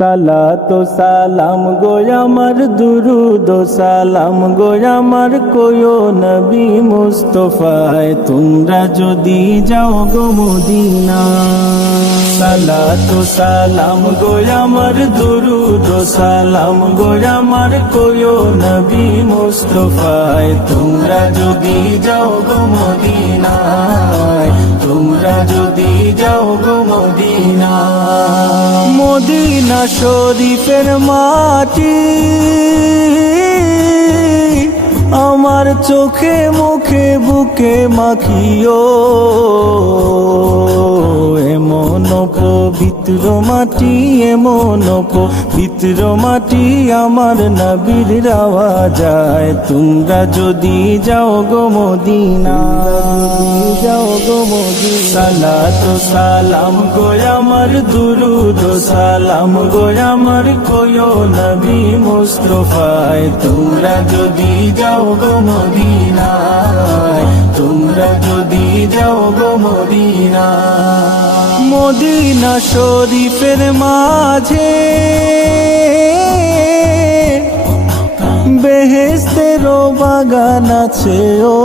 সালাত সালাম গো আমার দুরুদ সালাম গো আমার কোয়ো নবী মুস্তাফায় তোমরা যদি যাও গো মদিনা। সালাত সালাম গো আমার দুরুদ সালাম গো আমার কোয়ো নবী মুস্তাফায় তোমরা যদি যাও গো মদিনায়, তোমরা যদি যাও গো মদিনা। মদিনা শরীফের মাটি আমার চোখে মুখে বুকে মাখিও, এমন পবিত্র মাটি এমন পবিত্র মাটি আমার নবীর রাওয়া যায় তোমরা যদি যাও গো মদিনা, যাও গো মদিনা। সালাত সালাম গো আমার দুরুদ সালাম গো আমার কোয়ো নবী মুস্তাফায় তোমরা যদি যাও গো মদিনায়, তোমরা যদি যাও গো মদিনা। মদিনা শরীফের মাঝে বেহেশতেরও বাগান আছে ও,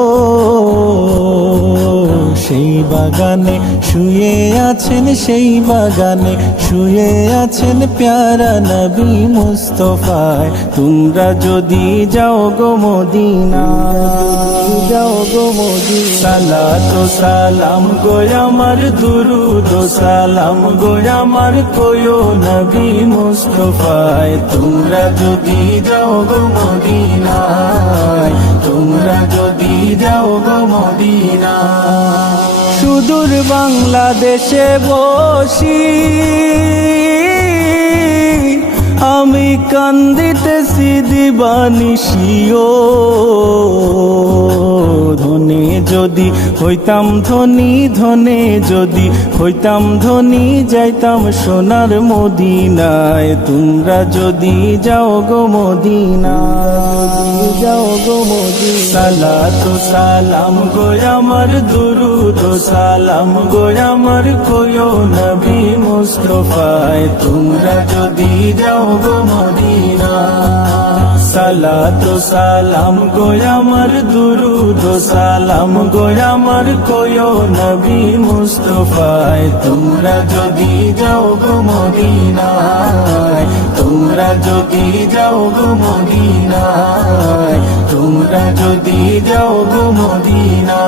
সেই বাগানে শুয়ে আছেন, সেই বাগানে শুয়ে আছেন প্যারা নবী মুস্তাফায় তোমরা যদি যাও গো মদিনা, যাও গো মদিনা। সালাত সালাম গো আমার দুরুদ সালাম গো আমার কোয়ো নবী মুস্তাফায় তোমরা যদি যাও গো মদিনায়, তোমরা যদি যাও গো মদিনা। সুদূর বাংলাদেশে বসি আমি কান্দিতেছি দিবানিশিও, ধনে যদি হইতাম ধনী, ধনে যদি হইতাম ধনী যাইতাম সোনার মদিনায় তোমরা যদি যাও গো মদিনা, যাও গো মদিনা। সালাত সালাম গো আমার দুরুদ সালাম গো আমার কোয়ো নবী মুস্তাফায় তোমরা যদি যাও গো মদিনা। সালাত সালাম গো আমার দুরুদ সালাম গো আমার কোয়ো নবী মুস্তাফায় তোমরা যদি যাও গো মদিনায়, তোমরা যদি যাও গো মদিনায়, তোমরা যদি যাও গো মদিনা।